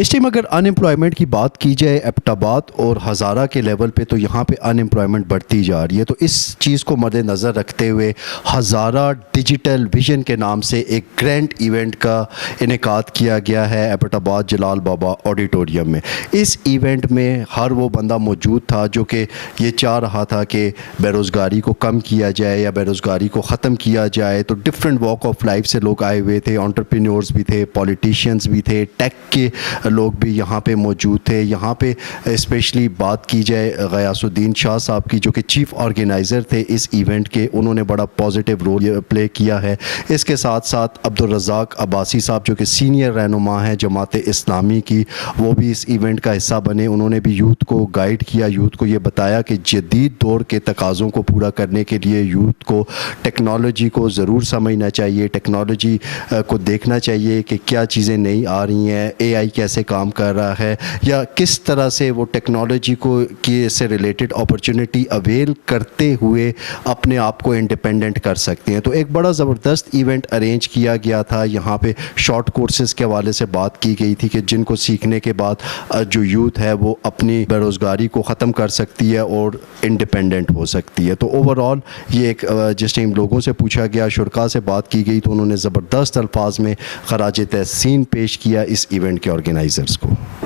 इस टाइम अगर अनएम्प्लॉयमेंट की बात की जाए एबटाबाद और हज़ारा के लेवल पे, तो यहाँ पे अनएम्प्लॉयमेंट बढ़ती जा रही है। तो इस चीज़ को मद्देनज़र रखते हुए हज़ारा डिजिटल विजन के नाम से एक ग्रैंड इवेंट का इनेकाद किया गया है एबटाबाद जलाल बाबा ऑडिटोरियम में। इस इवेंट में हर वो बंदा मौजूद था जो कि ये चाह रहा था कि बेरोज़गारी को कम किया जाए या बेरोज़गारी को ख़त्म किया जाए। तो डिफरेंट वॉक ऑफ लाइफ से लोग आए हुए थे, एंटरप्रेन्योर्स भी थे, पॉलिटिशियंस भी थे, टेक के लोग भी यहाँ पे मौजूद थे। यहाँ पे स्पेशली बात की जाए गयासुद्दीन शाह साहब की, जो कि चीफ़ ऑर्गेनाइज़र थे इस इवेंट के, उन्होंने बड़ा पॉजिटिव रोल प्ले किया है। इसके साथ साथ अब्दुल रज़ाक अब्बासी साहब जो कि सीनियर रहनुमा हैं जमात इस्लामी की, वो भी इस इवेंट का हिस्सा बने। उन्होंने भी यूथ को गाइड किया, यूथ को ये बताया कि जदीद दौर के तकाज़ों को पूरा करने के लिए यूथ को टेक्नोलॉजी को ज़रूर समझना चाहिए, टेक्नोलॉजी को देखना चाहिए कि क्या चीज़ें नई आ रही हैं, एआई कैसे काम कर रहा है, या किस तरह से वो टेक्नोलॉजी को की से रिलेटेड अपॉर्चुनिटी अवेल करते हुए अपने आप को इंडिपेंडेंट कर सकते हैं। तो एक बड़ा ज़बरदस्त इवेंट अरेंज किया गया था। यहाँ पे शॉर्ट कोर्सेज़ के हवाले से बात की गई थी कि जिनको सीखने के बाद जो यूथ है वो अपनी बेरोज़गारी को ख़त्म कर सकती है और इंडिपेंडेंट हो सकती है। तो ओवरऑल ये एक जिस टाइम लोगों से पूछा गया, शुरका से बात की गई, तो उन्होंने ज़बरदस्त अल्फाज में खराज तहसीन पेश किया इस इवेंट के ऑर्गेनाइज़र्स को।